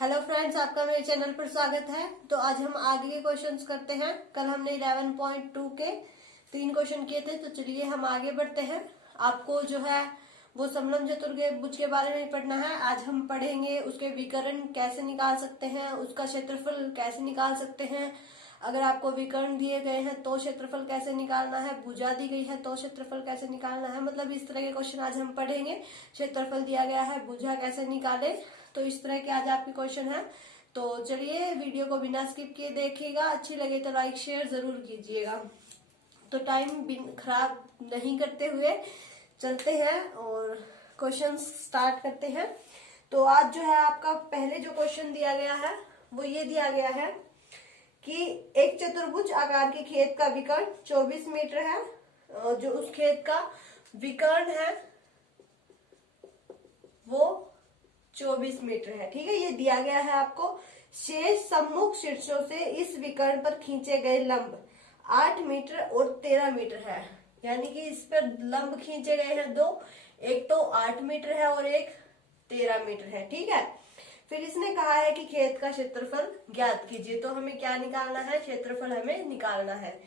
Hello friends, आपका मेरे channel पर स्वागत है। तो आज हम आगे के क्वेश्चंस करते हैं। कल हमने 11.2 के 3 क्वेश्चन किए थे, तो चलिए हम आगे बढ़ते हैं। आपको जो है वो समलंब चतुर्भुज के बारे में पढ़ना है। आज हम पढ़ेंगे उसके विकर्ण कैसे निकाल सकते हैं, उसका क्षेत्रफल कैसे निकाल सकते हैं, अगर आपको विकर्ण दिए गए हैं तो क्षेत्रफल कैसे निकालना है, भुजा दी गई है तो क्षेत्रफल कैसे निकालना है। मतलब इस तरह के क्वेश्चन आज हम पढ़ेंगे। क्षेत्रफल दिया गया है, भुजा कैसे निकाले, तो इस तरह के आज आपके क्वेश्चन है। तो चलिए वीडियो को बिना स्किप किए देखिएगा। अच्छी लगे तो लाइक शेयर जरूर कीजिएगा। तो टाइम खराब नहीं करते हुए चलते हैं और क्वेश्चन स्टार्ट करते हैं। तो आज जो है आपका पहले जो क्वेश्चन दिया गया है वो ये दिया गया है कि एक चतुर्भुज आकार के खेत का विकर्ण 24 मीटर है। जो उस खेत का विकर्ण है वो 24 मीटर है। ठीक है, ये दिया गया है आपको। शेष सम्मुख शीर्षों से इस विकर्ण पर खींचे गए लंब 8 मीटर और 13 मीटर है। यानी कि इस पर लंब खींचे गए हैं दो, एक तो 8 मीटर है और एक 13 मीटर है। ठीक है, फिर इसने कहा है कि खेत का क्षेत्रफल ज्ञात कीजिए। तो हमें क्या निकालना है, क्षेत्रफल हमें निकालना है।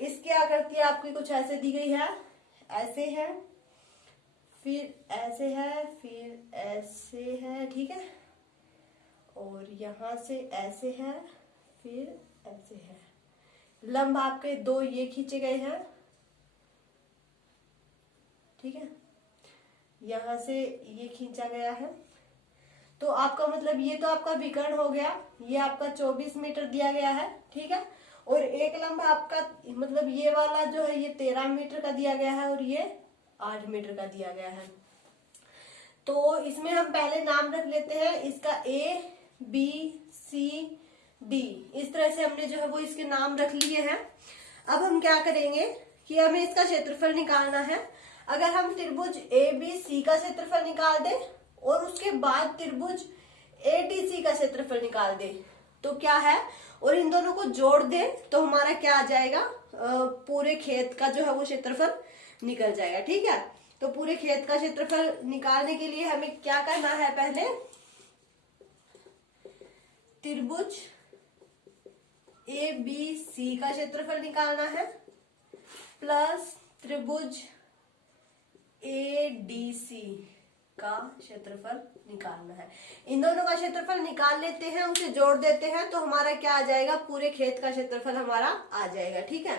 इसकी आकृति आपकी कुछ ऐसे दी गई है, ऐसे है, फिर ऐसे है, फिर ऐसे है। ठीक है, और यहां से ऐसे है, फिर ऐसे है। लंब आपके दो ये खींचे गए हैं। ठीक है, यहां से ये खींचा गया है। तो आपका मतलब ये तो आपका विकर्ण हो गया। ये आपका 24 मीटर दिया गया है। ठीक है, और एक लंब आपका मतलब ये वाला जो है ये 13 मीटर का दिया गया है और ये 8 मीटर का दिया गया है। तो इसमें हम पहले नाम रख लेते हैं इसका ABCD। इस तरह से हमने जो है वो इसके नाम रख लिए हैं। अब हम क्या करेंगे कि हमें इसका क्षेत्रफल निकालना है। अगर हम त्रिभुज ABC का क्षेत्रफल निकाल दें और उसके बाद त्रिभुज ADC का क्षेत्रफल निकाल दें तो क्या है, और इन दोनों को जोड़ दें तो हमारा क्या आ जाएगा, पूरे खेत का जो है वो क्षेत्रफल निकल जाएगा। ठीक है, तो पूरे खेत का क्षेत्रफल निकालने के लिए हमें क्या करना है, पहले त्रिभुज ABC का क्षेत्रफल निकालना है प्लस त्रिभुज ADC का क्षेत्रफल निकालना है। इन दोनों का क्षेत्रफल निकाल लेते हैं, उसे जोड़ देते हैं तो हमारा क्या आ जाएगा, पूरे खेत का क्षेत्रफल हमारा आ जाएगा। ठीक है,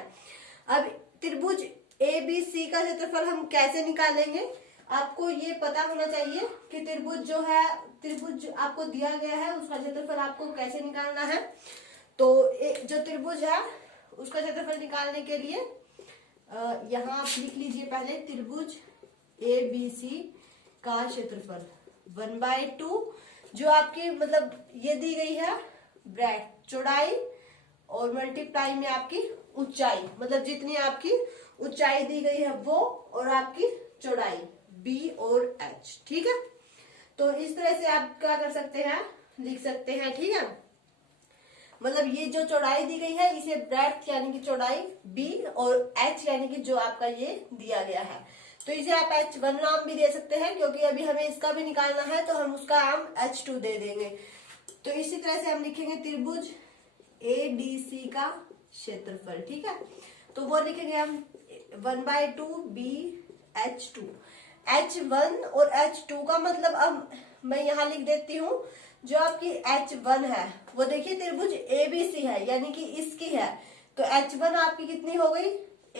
अब त्रिभुज ABC का क्षेत्रफल हम कैसे निकालेंगे, आपको ये पता होना चाहिए कि त्रिभुज जो है, त्रिभुज आपको दिया गया है उसका क्षेत्रफल आपको कैसे निकालना है। तो जो त्रिभुज है उसका क्षेत्रफल निकालने के लिए यहाँ आप लिख लीजिए पहले त्रिभुज ABC का क्षेत्रफल 1/2 जो आपकी मतलब ये दी गई है ब्रैकेट चौड़ाई और मल्टीप्लाई में आपकी ऊंचाई, मतलब जितनी आपकी ऊंचाई दी गई है वो और आपकी चौड़ाई B और H। ठीक है, तो इस तरह से आप क्या कर सकते हैं, लिख सकते हैं। ठीक है, मतलब ये जो चौड़ाई दी गई है इसे ब्रेड्थ यानी कि चौड़ाई B और H यानी कि जो आपका ये दिया गया है, तो इसे आप H1 नाम भी दे सकते हैं क्योंकि अभी हमें इसका भी निकालना है तो हम उसका नाम H2 दे देंगे। तो इसी तरह से हम लिखेंगे त्रिभुज ADC का क्षेत्रफल। ठीक है, तो वो लिखेंगे हम 1/2 BH2। H1 और H2 का मतलब अब मैं यहाँ लिख देती हूँ। जो आपकी H1 है वो देखिए त्रिभुज ABC है यानी कि इसकी है, तो H1 आपकी कितनी हो गई,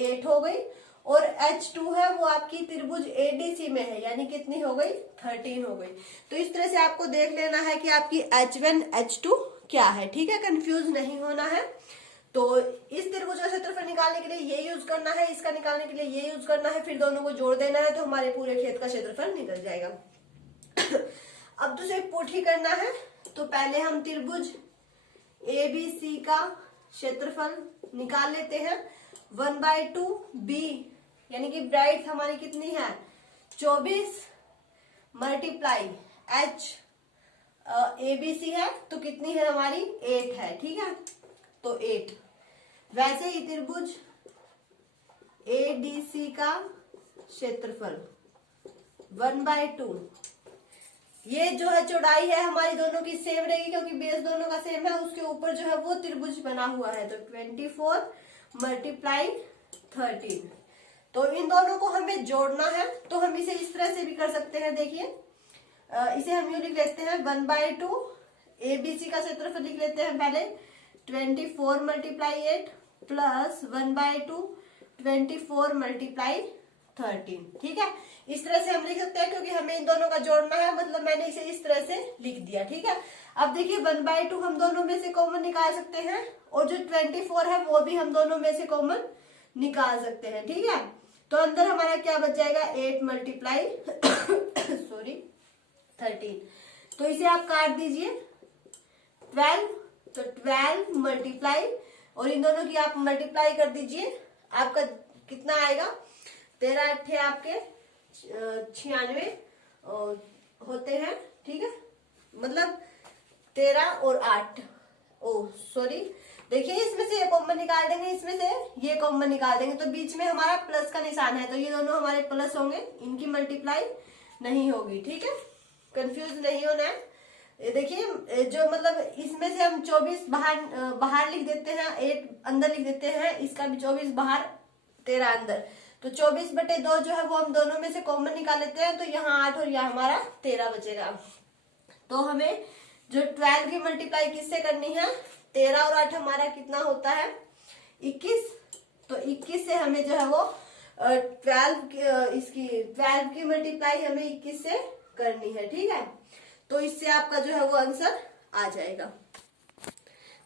8 हो गई, और H2 है वो आपकी त्रिभुज ADC में है यानी कितनी हो गई, 13 हो गई। तो इस तरह से आपको देख लेना है कि आपकी H1 H2 क्या है। ठीक है, कंफ्यूज नहीं होना है। तो इस त्रिभुज का क्षेत्रफल निकालने के लिए ये यूज करना है, इसका निकालने के लिए ये यूज करना है, फिर दोनों को जोड़ देना है तो हमारे पूरे खेत का क्षेत्रफल निकल जाएगा। अब दूसरे पुट ही करना है, तो पहले हम त्रिभुज ABC का क्षेत्रफल निकाल लेते हैं। 1/2 B यानी कि ब्राइट हमारी कितनी है 24 मल्टीप्लाई H ABC है तो कितनी है हमारी 8 है। ठीक है, तो 8। वैसे ही त्रिभुज ADC का क्षेत्रफल 1/2 ये जो है चौड़ाई है हमारी दोनों की सेम रहेगी, क्योंकि बेस दोनों का सेम है। उसके ऊपर जो है वो त्रिभुज बना हुआ है, तो 24 मल्टीप्लाई 13। तो इन दोनों को हमें जोड़ना है, तो हम इसे इस तरह से भी कर सकते हैं। देखिए इसे हम यूं लिख लेते हैं 1/2 ABC का क्षेत्रफल लिख लेते हैं पहले 24 मल्टीप्लाई 8 प्लस 1/2 24 मल्टीप्लाई 13। ठीक है, इस तरह से हम लिख सकते हैं, क्योंकि हमें इन दोनों का जोड़ना है, मतलब मैंने इसे इस तरह से लिख दिया। ठीक है, अब देखिए 1/2 हम दोनों में से कॉमन निकाल सकते हैं, और जो 24 है वो भी हम दोनों में से कॉमन निकाल सकते हैं। ठीक है, तो अंदर हमारा क्या बच जाएगा 8 मल्टीप्लाई सॉरी 13। तो इसे आप काट दीजिए 12, तो 12 मल्टीप्लाई, और इन दोनों की आप मल्टीप्लाई कर दीजिए, आपका कितना आएगा 13 अट्ठे आपके 96 होते हैं। ठीक है, मतलब 13 और 8, ओ सॉरी, देखिए इसमें से ये कॉमन निकाल देंगे, इसमें से ये कॉमन निकाल देंगे, तो बीच में हमारा प्लस का निशान है, तो ये दोनों हमारे प्लस होंगे, इनकी मल्टीप्लाई नहीं होगी। ठीक है, कंफ्यूज नहीं होना है। देखिए जो मतलब इसमें से हम 24 बाहर लिख देते हैं, 8 अंदर लिख देते हैं, इसका भी 24 बाहर 13 अंदर, तो 24/2 जो है वो हम दोनों में से कॉमन निकाल लेते हैं, तो यहाँ 8 और यहाँ हमारा 13 बचेगा। तो हमें जो 12 की मल्टीप्लाई किससे करनी है, 13 और 8 हमारा कितना होता है 21, तो 21 से हमें जो है वो 12 की मल्टीप्लाई हमें 21 से करनी है। ठीक है, तो इससे आपका जो है वो आंसर आ जाएगा।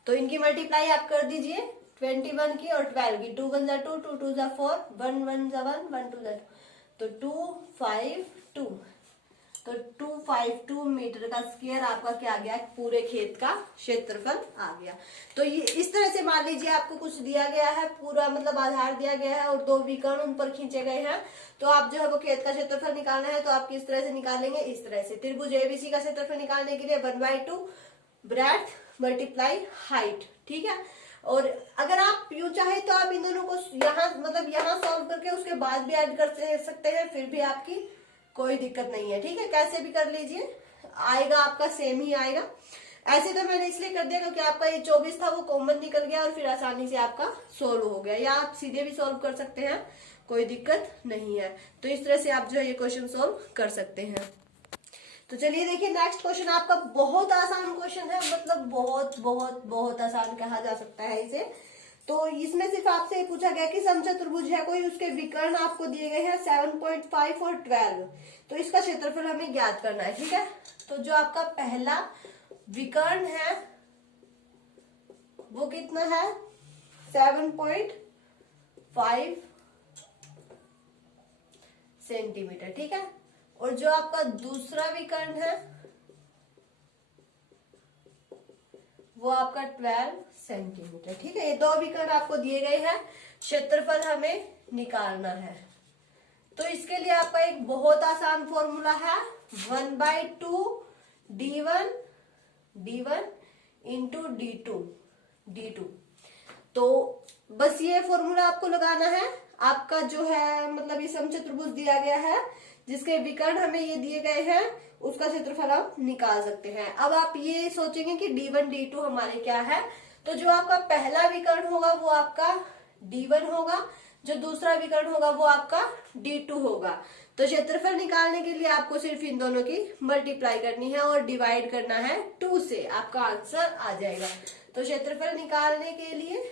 तो इनकी मल्टीप्लाई आप कर दीजिए 21 की और 12 की, 2 1 2, 2 2 4, 1 1 1, 1 2 2, तो 252, तो 252 मीटर का स्क्वायर आपका क्या आ गया, पूरे खेत का क्षेत्रफल आ गया। तो ये इस तरह से मान लीजिए आपको कुछ दिया गया है, पूरा मतलब आधार दिया गया है और 2 विकर्ण उन पर खींचे गए हैं, तो आप जो है वो खेत का क्षेत्रफल निकालना है, तो आप किस तरह से निकालेंगे, इस तरह से। त्रिभुज एबीसी का क्षेत्रफल निकालने के लिए 1/2 ब्रेड्थ मल्टीप्लाई हाइट। ठीक है, और अगर आप यूं चाहे तो आप इन दोनों को यहाँ मतलब यहाँ सॉल्व करके उसके बाद भी ऐड कर सकते हैं, फिर भी आपकी कोई दिक्कत नहीं है। ठीक है, कैसे भी कर लीजिए, आएगा आपका सेम ही आएगा। ऐसे तो मैंने इसलिए कर दिया क्योंकि आपका ये 24 था वो कॉमन निकल गया और फिर आसानी से आपका सोल्व हो गया, या आप सीधे भी सोल्व कर सकते हैं, कोई दिक्कत नहीं है। तो इस तरह से आप जो है ये क्वेश्चन सोल्व कर सकते हैं। तो चलिए देखिए नेक्स्ट क्वेश्चन आपका बहुत आसान क्वेश्चन है, मतलब बहुत बहुत बहुत आसान कहा जा सकता है इसे। तो इसमें सिर्फ आपसे पूछा गया कि समचतुर्भुज है कोई, उसके विकर्ण आपको दिए गए हैं 7.5 और 12, तो इसका क्षेत्रफल हमें ज्ञात करना है। ठीक है, तो जो आपका पहला विकर्ण है वो कितना है 7.5 सेंटीमीटर। ठीक है, और जो आपका दूसरा विकर्ण है वो आपका 12 सेंटीमीटर। ठीक है, ये 2 विकर्ण आपको दिए गए हैं, क्षेत्रफल हमें निकालना है। तो इसके लिए आपका एक बहुत आसान फॉर्मूला है 1/2 d1 इंटू d2। तो बस ये फॉर्मूला आपको लगाना है। आपका जो है मतलब ये समचतुर्भुज दिया गया है जिसके विकर्ण हमें ये दिए गए हैं, उसका क्षेत्रफल आप निकाल सकते हैं। अब आप ये सोचेंगे कि d1 d2 हमारे क्या है, तो जो आपका पहला विकर्ण होगा वो आपका d1 होगा, जो दूसरा विकर्ण होगा वो आपका d2 होगा। तो क्षेत्रफल निकालने के लिए आपको सिर्फ इन दोनों की मल्टीप्लाई करनी है और डिवाइड करना है 2 से, आपका आंसर आ जाएगा। तो क्षेत्रफल निकालने के लिए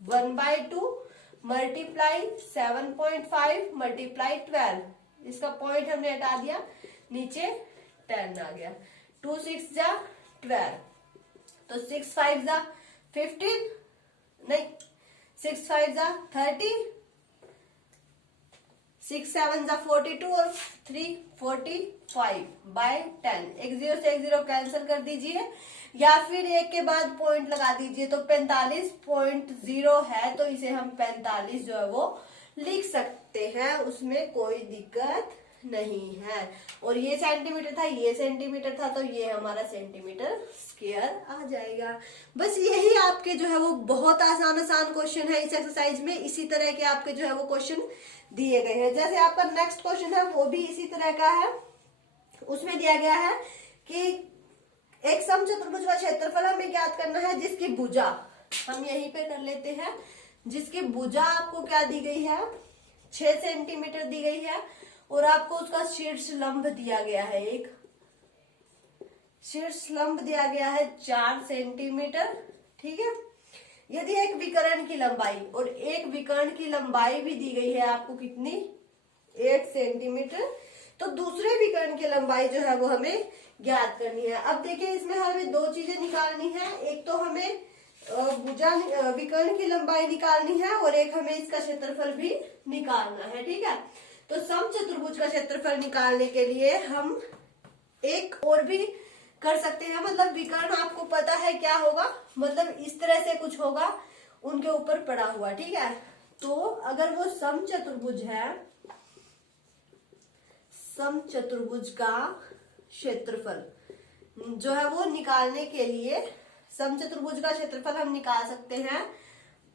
1/2 मल्टीप्लाई 7.5 मल्टीप्लाई 12, इसका पॉइंट हमने हटा दिया, नीचे 10 आ गया। 2 6 जा 12, तो 6 5 जा 15, नहीं 6 5 जा 30, 6 7 जा 42 और 3 45/10। एक 0 से एक 0 कैंसिल कर दीजिए, या फिर एक के बाद पॉइंट लगा दीजिए, तो 45.0 है, तो इसे हम 45 जो है वो लिख सकते हैं, उसमें कोई दिक्कत नहीं है। और ये सेंटीमीटर था, ये सेंटीमीटर था, तो ये हमारा सेंटीमीटर स्क्वायर आ जाएगा। बस यही आपके जो है वो बहुत आसान क्वेश्चन है इस एक्सरसाइज में। इसी तरह के आपके जो है वो क्वेश्चन दिए गए हैं। जैसे आपका नेक्स्ट क्वेश्चन है वो भी इसी तरह का है। उसमें दिया गया है कि एक समचतुर्भुज का क्षेत्रफल हमें ज्ञात करना है जिसकी भुजा हम यहीं पे कर लेते हैं, जिसकी भुजा आपको क्या दी गई है, 6 सेंटीमीटर दी गई है, और आपको उसका शीर्ष लंब दिया गया है, एक शीर्ष लंब दिया गया है 4 सेंटीमीटर। ठीक है, यदि एक विकर्ण की लंबाई, और एक विकर्ण की लंबाई भी दी गई है आपको कितनी, 8 सेंटीमीटर, तो दूसरे विकर्ण की लंबाई जो है वो हमें ज्ञात करनी है। अब देखिए इसमें हमें दो चीजें निकालनी है, एक तो हमें भुजा विकर्ण की लंबाई निकालनी है और एक हमें इसका क्षेत्रफल भी निकालना है। ठीक है, तो समचतुर्भुज का क्षेत्रफल निकालने के लिए हम एक और भी कर सकते हैं, मतलब विकर्ण आपको पता है क्या होगा, मतलब इस तरह से कुछ होगा उनके ऊपर पड़ा हुआ। ठीक है, तो अगर वो समचतुर्भुज है, समचतुर्भुज का क्षेत्रफल जो है वो निकालने के लिए, समचतुर्भुज का क्षेत्रफल हम निकाल सकते हैं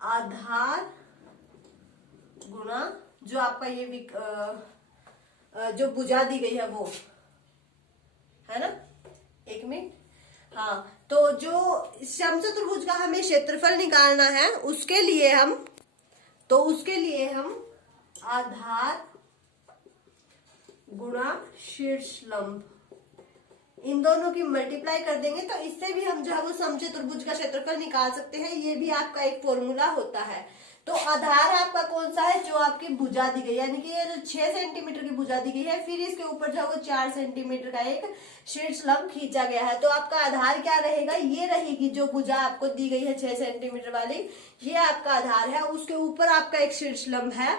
आधार गुणा जो आपका ये जो भुजा दी गई है वो है ना, एक मिनट, हाँ, तो जो समचतुर्भुज का हमें क्षेत्रफल निकालना है उसके लिए हम आधार गुणा शीर्ष लंब इन दोनों की मल्टीप्लाई कर देंगे, तो इससे भी हम जो है वो समचतुर्भुज का क्षेत्रफल निकाल सकते हैं। ये भी आपका एक फॉर्मूला होता है। तो आधार आपका कौन सा है, जो आपकी भुजा दी गई, यानी कि ये जो 6 सेंटीमीटर की भुजा दी गई है, फिर इसके ऊपर जो है वो 4 सेंटीमीटर का एक शीर्ष लंब खींचा गया है। तो आपका आधार क्या रहेगा, ये रहेगी जो भुजा आपको दी गई है 6 सेंटीमीटर वाली, ये आपका आधार है, उसके ऊपर आपका एक शीर्ष लंब है,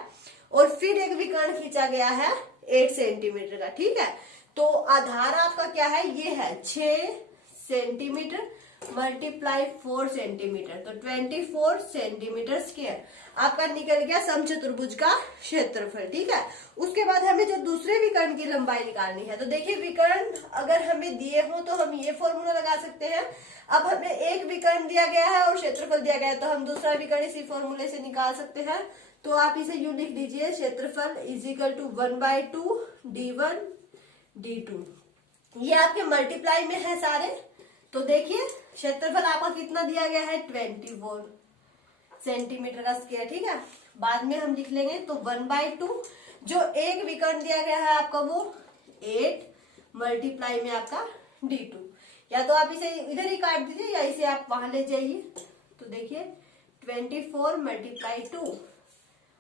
और फिर एक विकर्ण खींचा गया है 8 सेंटीमीटर का। ठीक है, तो आधार आपका क्या है, ये है 6 सेंटीमीटर मल्टीप्लाई 4 सेंटीमीटर, तो 24 सेंटीमीटर स्क्वायर आपका निकल गया समचतुर्भुज का क्षेत्रफल। ठीक है, उसके बाद हमें जो दूसरे विकर्ण की लंबाई निकालनी है, तो देखिए विकर्ण अगर हमें दिए हो तो हम ये फॉर्मूला लगा सकते हैं। अब हमें एक विकर्ण दिया गया है और क्षेत्रफल दिया गया है, तो हम दूसरा विकर्ण इसी फॉर्मूले से निकाल सकते हैं। तो आप इसे यूं लिख दीजिए, क्षेत्रफल is equal to 1/2 d1 d2, ये आपके मल्टीप्लाई में है सारे। तो देखिए क्षेत्रफल आपका कितना दिया गया है, 24 सेंटीमीटर का स्क्वायर। ठीक है, बाद में हम लिख लेंगे, तो 1/2 जो एक विकर्ण दिया गया है आपका वो 8 मल्टीप्लाई में आपका d2, या तो आप इसे इधर ही काट दीजिए या इसे आप वहां ले जाइए। तो देखिए 24 मल्टीप्लाई 2,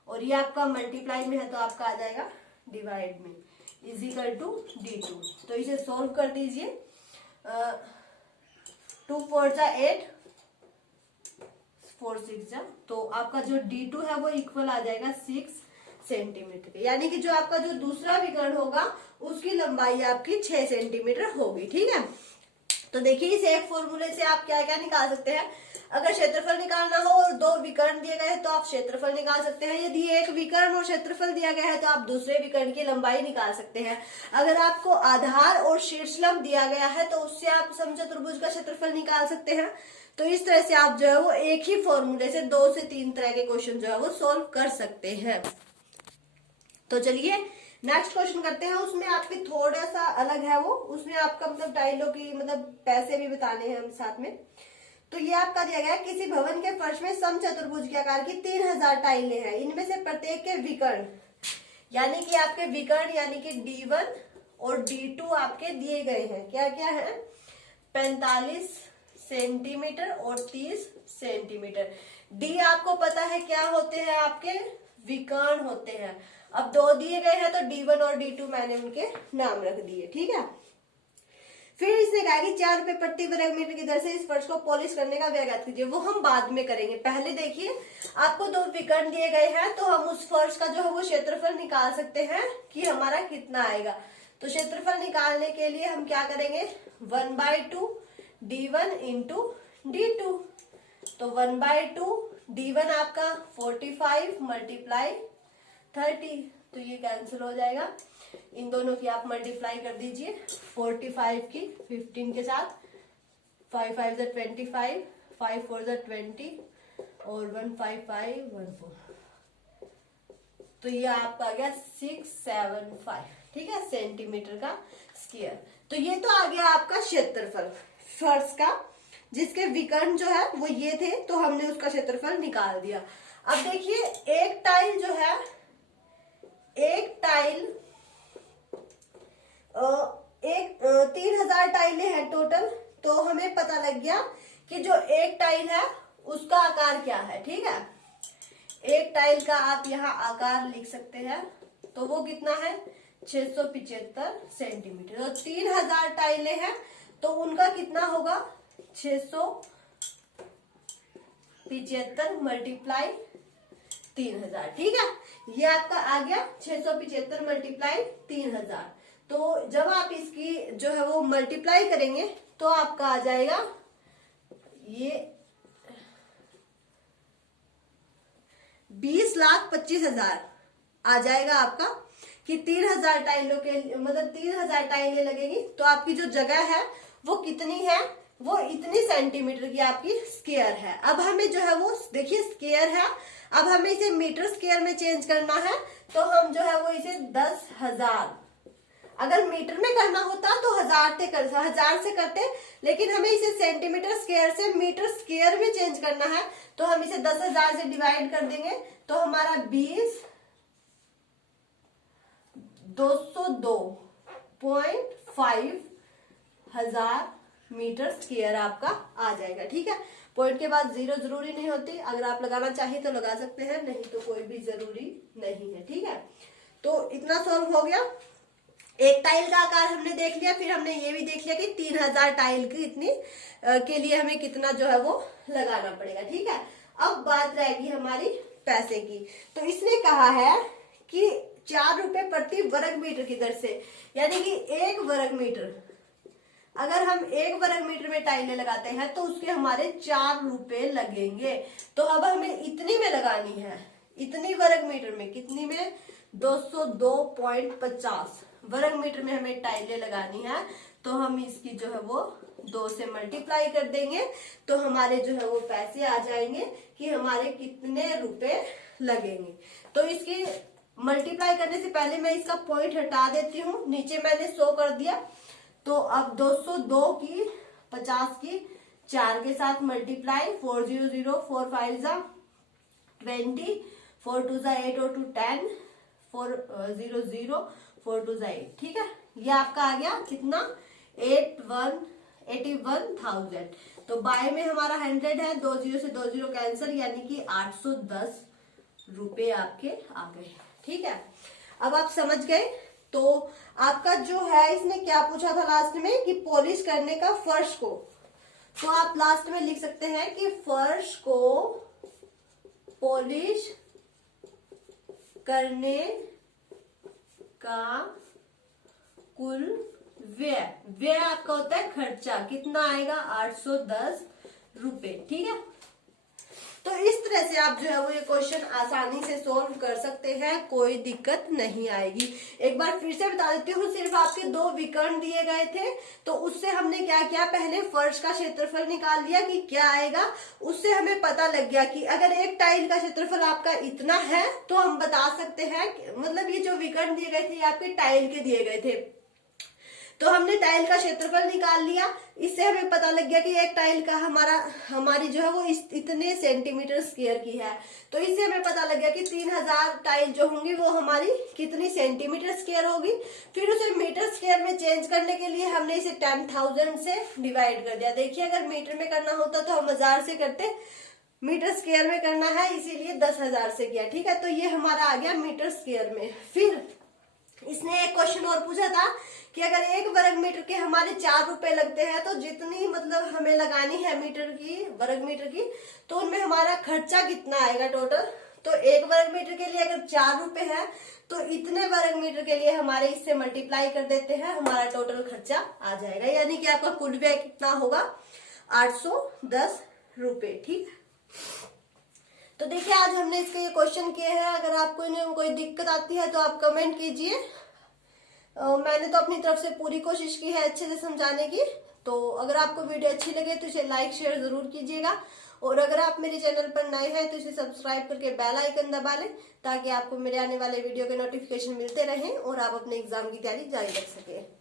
और ये आपका मल्टीप्लाई में है तो आपका आ जाएगा डिवाइड में, इज इक्वल टू d2। तो इसे सोल्व कर दीजिए, 2 4 जा 8, 4 6 जा, तो आपका जो d2 है वो इक्वल आ जाएगा 6 सेंटीमीटर के, यानी कि जो आपका जो दूसरा विकर्ण होगा उसकी लंबाई आपकी 6 सेंटीमीटर होगी। ठीक है, तो देखिए इस एक फॉर्मूले से आप क्या क्या निकाल सकते हैं, अगर क्षेत्रफल निकालना हो और दो विकर्ण दिए गए हैं तो आप क्षेत्रफल निकाल सकते हैं, यदि एक विकर्ण और क्षेत्रफल दिया गया है तो आप दूसरे विकर्ण की लंबाई निकाल सकते हैं। अगर आपको आधार और शीर्षलंब दिया गया है तो उससे आप समचतुर्भुज का क्षेत्रफल निकाल सकते हैं। तो इस तरह से आप जो है वो एक ही फॉर्मूले से 2 से 3 तरह के क्वेश्चन जो है वो सोल्व कर सकते हैं। तो चलिए नेक्स्ट क्वेश्चन करते हैं, उसमें आपके थोड़ा सा अलग है वो, उसमें आपका मतलब टाइलों की मतलब पैसे भी बताने हैं हम साथ में। तो ये आपका दिया गया है, किसी भवन के फर्श में समचतुर्भुज के आकार की 3000 टाइलें हैं, इनमें से प्रत्येक के विकर्ण, यानी कि आपके विकर्ण यानी कि d1 और d2 आपके दिए गए हैं, क्या क्या है, 45 सेंटीमीटर और 30 सेंटीमीटर। डी आपको पता है क्या होते हैं, आपके विकर्ण होते हैं। अब 2 दिए गए हैं तो d1 और d2 मैंने उनके नाम रख दिए। ठीक है, फिर इसने कहा कि 4 रुपए प्रति वर्ग मीटर की दर से इस फर्श को पॉलिश करने का व्यय ज्ञात कीजिए, वो हम बाद में करेंगे। पहले देखिए आपको 2 विकर्ण दिए गए हैं, तो हम उस फर्श का जो है वो क्षेत्रफल निकाल सकते हैं कि हमारा कितना आएगा। तो क्षेत्रफल निकालने के लिए हम क्या करेंगे, 1/2 d1 इंटू d2, तो 1/2 d1 आपका 45 मल्टीप्लाई 30, तो ये कैंसिल हो जाएगा, इन दोनों की आप मल्टीप्लाई कर दीजिए, 45 की 15 के साथ, 5 5 जा 25, 5 4 जा 20 और 1 5 5 1 4, तो ये आपका आ गया 675, ठीक है, सेंटीमीटर का स्क्वायर। तो ये तो आ गया आपका क्षेत्रफल फर्श का, जिसके विकर्ण जो है वो ये थे, तो हमने उसका क्षेत्रफल निकाल दिया। अब देखिए एक टाइल जो है, एक टाइल 3000 टाइलें हैं टोटल, तो हमें पता लग गया कि जो एक टाइल है उसका आकार क्या है। ठीक है, एक टाइल का आप यहाँ आकार लिख सकते हैं, तो वो कितना है 675 सेंटीमीटर। और 3000 टाइलें हैं तो उनका कितना होगा 675 मल्टीप्लाई 3000। ठीक है, ये आपका आ गया 675 मल्टीप्लाई 3000। तो जब आप इसकी जो है वो मल्टीप्लाई करेंगे तो आपका आ जाएगा ये 20,25,000 आ जाएगा आपका, कि 3000 टाइलों के मतलब 3000 टाइलें लगेगी, तो आपकी जो जगह है वो कितनी है, वो इतनी सेंटीमीटर की आपकी स्क्वायर है। अब हमें जो है वो देखिए स्क्वायर है, अब हमें इसे मीटर स्क्वायर में चेंज करना है, तो हम जो है वो इसे 10,000, अगर मीटर में करना होता तो 1000 से करते, लेकिन हमें इसे सेंटीमीटर स्क्वायर से मीटर स्क्वायर में चेंज करना है, तो हम इसे 10,000 से डिवाइड कर देंगे, तो हमारा 202.5 हजार मीटर स्क्वायर आपका आ जाएगा। ठीक है, पॉइंट के बाद 0 जरूरी नहीं होती, अगर आप लगाना चाहिए तो लगा सकते हैं, नहीं तो कोई भी जरूरी नहीं है। ठीक है, तो इतना सॉल्व हो गया। एक टाइल का आकार हमने देख लिया, फिर हमने ये भी देख लिया कि 3000 टाइल की इतनी के लिए हमें कितना जो है वो लगाना पड़ेगा। ठीक है, अब बात रहेगी हमारी पैसे की। तो इसने कहा है कि 4 रुपए प्रति वर्ग मीटर की दर से, यानी कि 1 वर्ग मीटर, अगर हम 1 वर्ग मीटर में टाइलें लगाते हैं तो उसके हमारे 4 रुपए लगेंगे। तो अब हमें इतनी में लगानी है, इतनी वर्ग मीटर में, कितनी में 202.50 वर्ग मीटर में हमें टाइलें लगानी है, तो हम इसकी जो है वो 2 से मल्टीप्लाई कर देंगे, तो हमारे जो है वो पैसे आ जाएंगे कि हमारे कितने रुपए लगेंगे। तो इसकी मल्टीप्लाई करने से पहले मैं इसका पॉइंट हटा देती हूँ, नीचे मैंने 100 कर दिया, तो अब 202 की 50 की 4 के साथ मल्टीप्लाई, 400 4 5 20, 4 2 8 और 2 10, 400 4 2 8। ठीक है, ये आपका आ गया कितना 81,000। तो बाय में हमारा 100 है, 20 से 20 कैंसिल, यानी कि 810 रुपए आपके आ गए। ठीक है, अब आप समझ गए। तो आपका जो है इसने क्या पूछा था लास्ट में कि पॉलिश करने का फर्श को, तो आप लास्ट में लिख सकते हैं कि फर्श को पॉलिश करने का कुल व्यय आपका होता है खर्चा, कितना आएगा 810 रुपए। ठीक है, तो इस तरह से आप जो है वो ये क्वेश्चन आसानी से सोल्व कर सकते हैं, कोई दिक्कत नहीं आएगी। एक बार फिर से बता देती हूँ, सिर्फ आपके 2 विकर्ण दिए गए थे, तो उससे हमने क्या किया, पहले फर्श का क्षेत्रफल निकाल लिया कि क्या आएगा। उससे हमें पता लग गया कि अगर एक टाइल का क्षेत्रफल आपका इतना है तो हम बता सकते हैं, मतलब ये जो विकर्ण दिए गए थे ये आपके टाइल के दिए गए थे, तो हमने टाइल का क्षेत्रफल निकाल लिया। इससे हमें पता लग गया कि एक टाइल का हमारी जो है वो इतने सेंटीमीटर स्क्वायर की है, तो इससे हमें पता लग गया कि 3000 टाइल जो होंगी वो हमारी कितनी सेंटीमीटर स्क्वायर होगी। फिर उसे मीटर स्क्वायर में चेंज करने के लिए हमने इसे 10,000 से डिवाइड कर दिया। देखिए अगर मीटर में करना होता तो हम 1000 से करते, मीटर स्क्वायर में करना है इसीलिए 10,000 से किया। ठीक है, तो ये हमारा आ गया मीटर स्क्वायर में। फिर इसने एक क्वेश्चन और पूछा था कि अगर 1 वर्ग मीटर के हमारे 4 रुपए लगते हैं, तो जितनी मतलब हमें लगानी है मीटर की, वर्ग मीटर की, तो उनमें हमारा खर्चा कितना आएगा टोटल। तो 1 वर्ग मीटर के लिए अगर 4 रुपए है, तो इतने वर्ग मीटर के लिए हमारे इससे मल्टीप्लाई कर देते हैं, हमारा टोटल खर्चा आ जाएगा, यानी कि आपका कुल व्यय कितना होगा 810 रुपए। ठीक, तो देखिए आज हमने इसके ये क्वेश्चन किए हैं। अगर आपको कोई दिक्कत आती है तो आप कमेंट कीजिए। मैंने तो अपनी तरफ से पूरी कोशिश की है अच्छे से समझाने की। तो अगर आपको वीडियो अच्छी लगे तो इसे लाइक शेयर जरूर कीजिएगा, और अगर आप मेरे चैनल पर नए हैं तो इसे सब्सक्राइब करके बेल आइकन दबा लें, ताकि आपको मेरे आने वाले वीडियो के नोटिफिकेशन मिलते रहें और आप अपने एग्जाम की तैयारी जारी रख सकें।